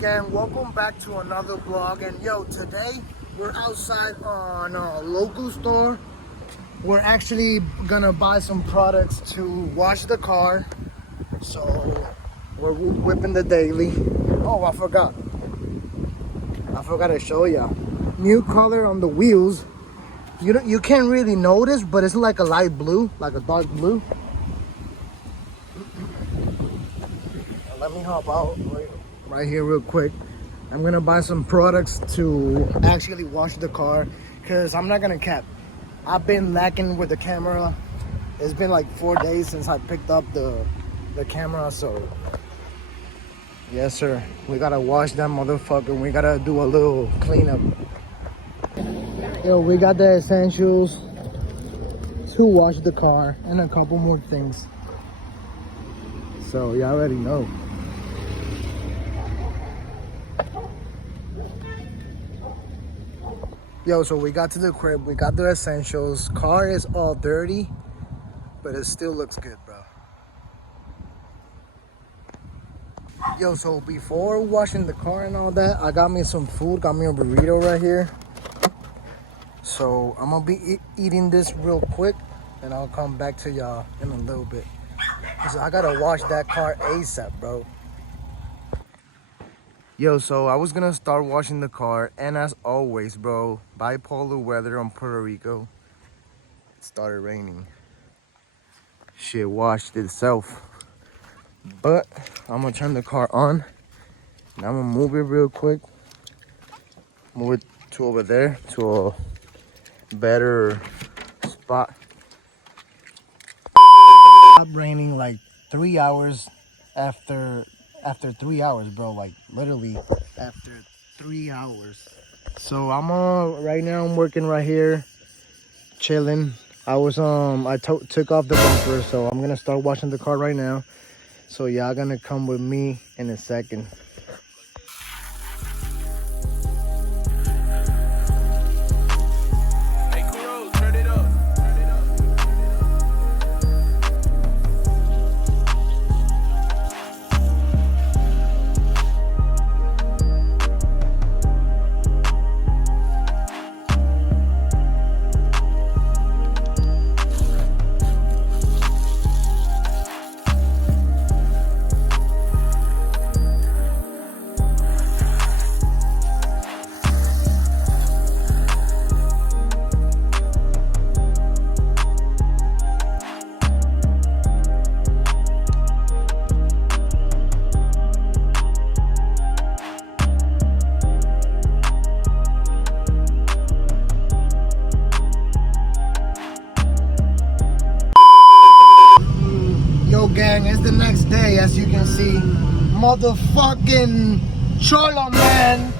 Gang, welcome back to another vlog. And yo, today we're outside on a local store. We're actually gonna buy some products to wash the car. So we're whipping the daily. Oh, I forgot to show ya. New color on the wheels. You can't really notice, but it's like a light blue, like a dark blue. Let me hop out right here real quick. I'm gonna buy some products to actually wash the car, because I'm not gonna cap, I've been lacking with the camera. It's been like 4 days since I picked up the camera, so yes sir, we gotta wash that motherfucker. We gotta do a little cleanup. Yo, we got the essentials to wash the car and a couple more things, so y'all already know. Yo, so we got to the crib, we got the essentials. Car is all dirty, but it still looks good, bro. Yo, so before washing the car and all that, I got me some food, got me a burrito right here. So I'm gonna be eating this real quick, and I'll come back to y'all in a little bit. So I gotta wash that car ASAP, bro. Yo, so I was gonna start washing the car, and as always, bro, bipolar weather on Puerto Rico. It started raining. Shit washed itself. But I'm gonna turn the car on, and I'm gonna move it real quick. Move it to over there, to a better spot. Stopped raining like 3 hours after 3 hours, bro, like literally after 3 hours. So right now I'm working right here, chilling. I took off the bumper, so I'm gonna start washing the car right now. So y'all gonna come with me in a second. Gang, it's the next day, as you can see. Motherfucking Cholo, man.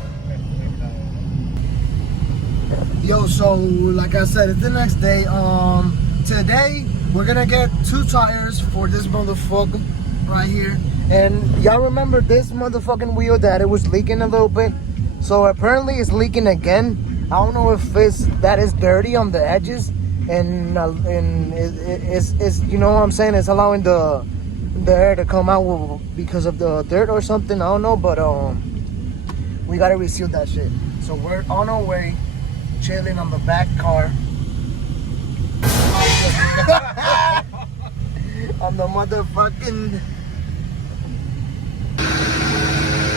Yo, so like I said, it's the next day. Today we're gonna get 2 tires for this motherfucker right here. And y'all remember this motherfucking wheel that it was leaking a little bit? So apparently it's leaking again. I don't know if that is dirty on the edges, and it's you know what I'm saying, it's allowing the air to come out because of the dirt or something. I don't know, but we gotta reseal that shit. So we're on our way, chilling on the back car on the motherfucking.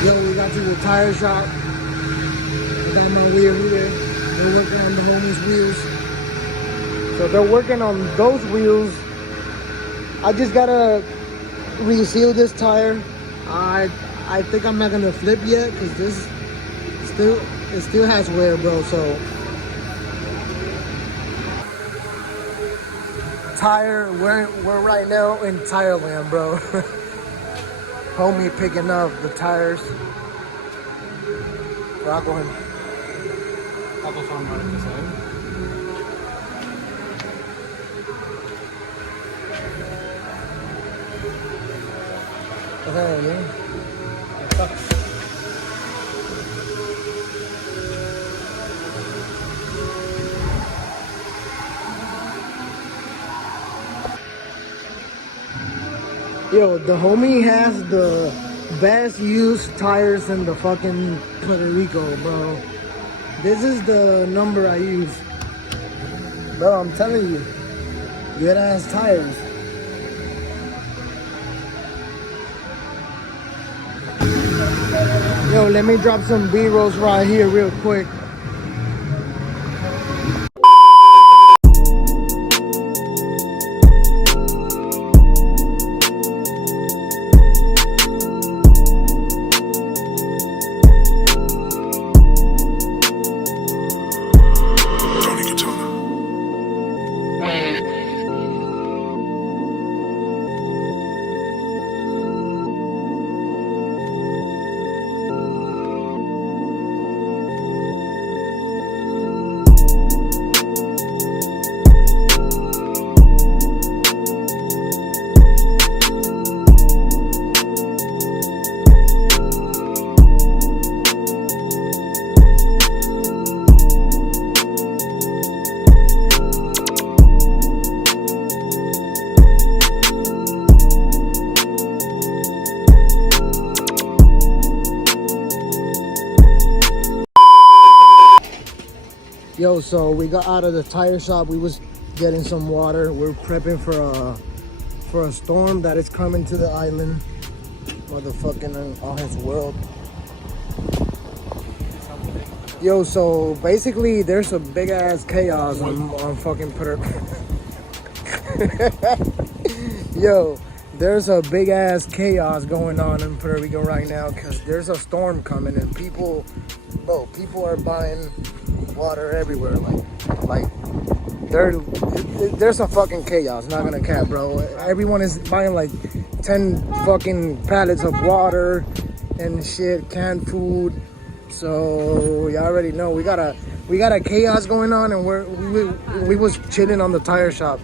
Yo, we got to the tire shop. I got my wheel here. They're working on the homies' wheels. So they're working on those wheels. I just gotta reseal this tire. I think I'm not gonna flip yet, because this still has wear, bro. So tire, we're right now in Thailand, bro. Homie picking up the tires. Rocco. Yo, the homie has the best used tires in the fucking Puerto Rico, bro. This is the number I use. Bro, I'm telling you. Good ass tires. Yo, let me drop some B-rolls right here real quick. Yo, so we got out of the tire shop. We was getting some water. We're prepping for a storm that is coming to the island. Motherfucking all his world. Yo, so basically there's a big ass chaos on fucking Puerto Yo, there's a big ass chaos going on in Puerto Rico right now because there's a storm coming and people are buying water everywhere. Like there's a fucking chaos, not gonna cap, bro. Everyone is buying like 10 fucking pallets of water and shit, canned food. So you already know we got a chaos going on, and we was chilling on the tire shop.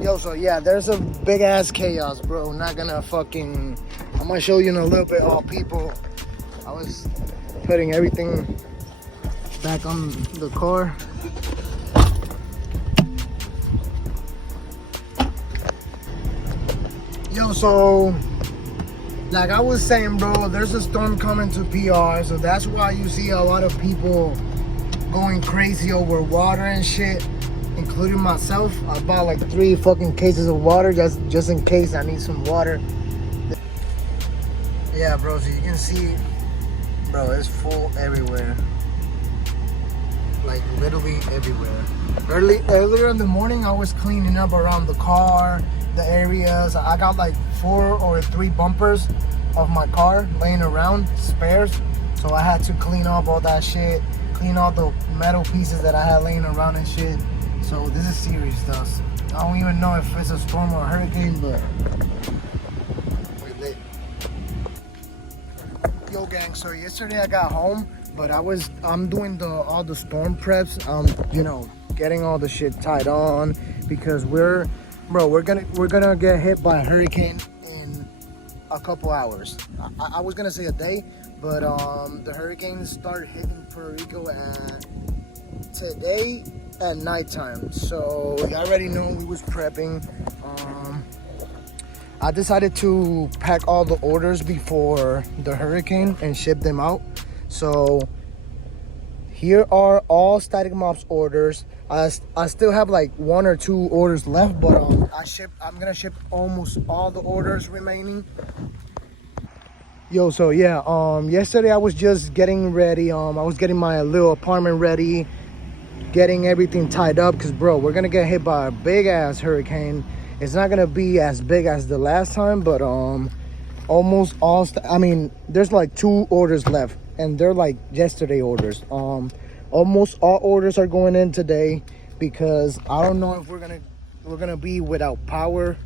Yo, so yeah, there's a big ass chaos, bro. Not gonna fucking. I'm gonna show you in a little bit. All people. I was putting everything back on the car. Yo, so like I was saying, bro, there's a storm coming to PR, so that's why you see a lot of people going crazy over water and shit, including myself. I bought like 3 fucking cases of water just in case I need some water. Yeah, bro, so you can see, bro, it's full everywhere. Like literally everywhere. Earlier in the morning, I was cleaning up around the car, the areas. I got like 4 or 3 bumpers of my car laying around, spares. So I had to clean up all that shit, clean all the metal pieces that I had laying around and shit. So this is serious stuff. I don't even know if it's a storm or a hurricane, but we lit. Yo, gang, so yesterday I got home, but I'm doing all the storm preps. You know, getting all the shit tied on because we're gonna get hit by a hurricane in a couple hours. I was gonna say a day, but the hurricane started hitting Puerto Rico today at nighttime. So you already know we was prepping. I decided to pack all the orders before the hurricane and ship them out. So here are all Static Mops orders. I still have like 1 or 2 orders left, but I'm gonna ship almost all the orders remaining. Yo, so yeah, yesterday I was just getting ready. I was getting my little apartment ready, getting everything tied up, because bro, we're gonna get hit by a big ass hurricane. It's not gonna be as big as the last time, but almost all I mean, there's like 2 orders left, and they're like yesterday orders. Almost all orders are going in today because I don't know if we're gonna be without power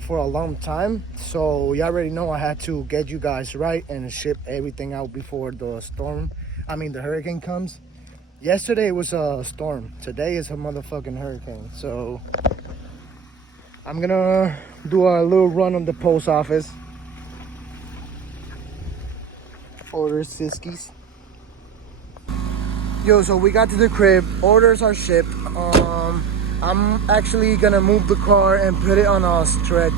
for a long time. So you already know I had to get you guys right and ship everything out before the hurricane comes. Yesterday was a storm. Today is a motherfucking hurricane. So I'm gonna do a little run on the post office. Order Siskies. Yo, so we got to the crib, orders are shipped. I'm actually gonna move the car and put it on a stretch.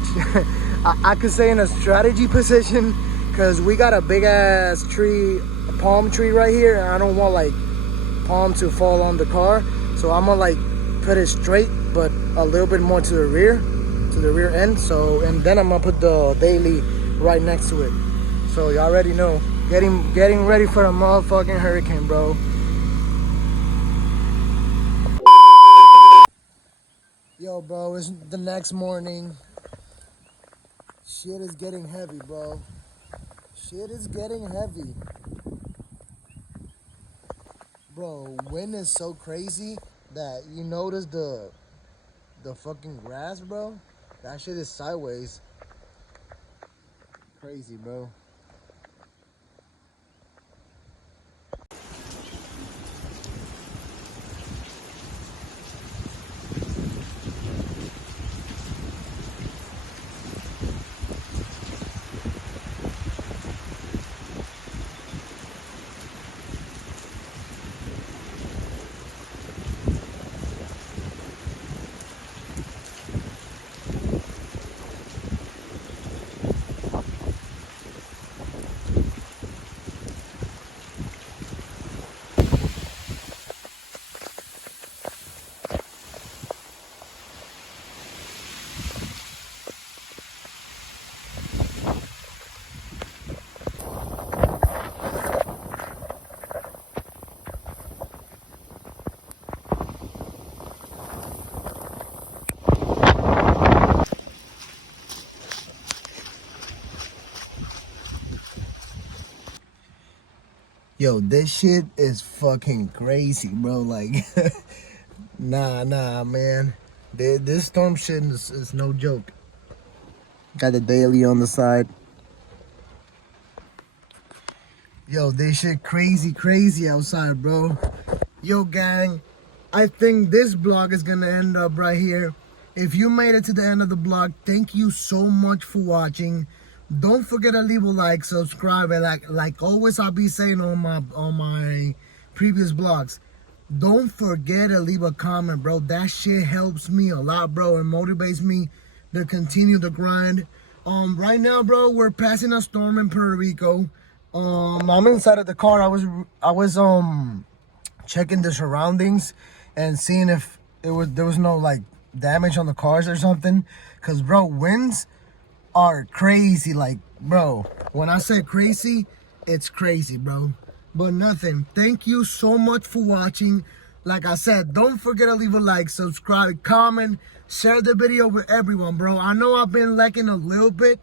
I could say in a strategy position, cause we got a big ass tree, a palm tree right here, and I don't want like palm to fall on the car. So I'm gonna like put it straight, but a little bit more to the rear end. So, and then I'm gonna put the daily right next to it. So you already know, getting ready for a motherfucking hurricane, bro. Yo, bro, it's the next morning. Shit is getting heavy, bro. Shit is getting heavy. Bro, wind is so crazy that you notice the fucking grass, bro. That shit is sideways. Crazy, bro. Yo, this shit is fucking crazy, bro. Like, nah, man. This storm shit is no joke. Got the daily on the side. Yo, this shit crazy outside, bro. Yo, gang, I think this vlog is gonna end up right here. If you made it to the end of the vlog, thank you so much for watching. Don't forget to leave a like, subscribe, and like always I'll be saying on my previous vlogs, don't forget to leave a comment, bro. That shit helps me a lot, bro, and motivates me to continue the grind. Right now, bro, we're passing a storm in Puerto Rico. I'm inside of the car. I was checking the surroundings and seeing if there was no like damage on the cars or something. Cause bro, winds are crazy. Like, bro, when I say crazy, it's crazy, bro. But nothing. Thank you so much for watching. Like I said, don't forget to leave a like, subscribe, comment, share the video with everyone, bro. I know I've been lacking a little bit,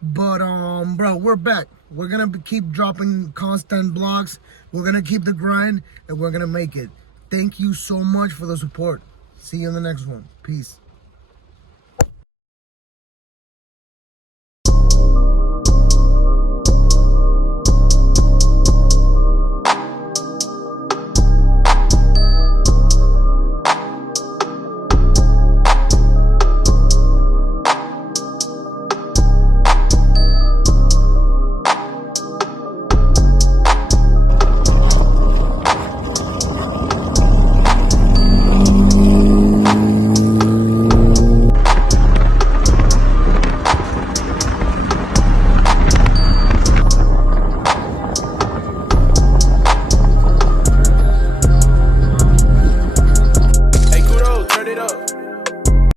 but bro, we're back. We're gonna keep dropping constant vlogs. We're gonna keep the grind, and we're gonna make it. Thank you so much for the support. See you in the next one. Peace.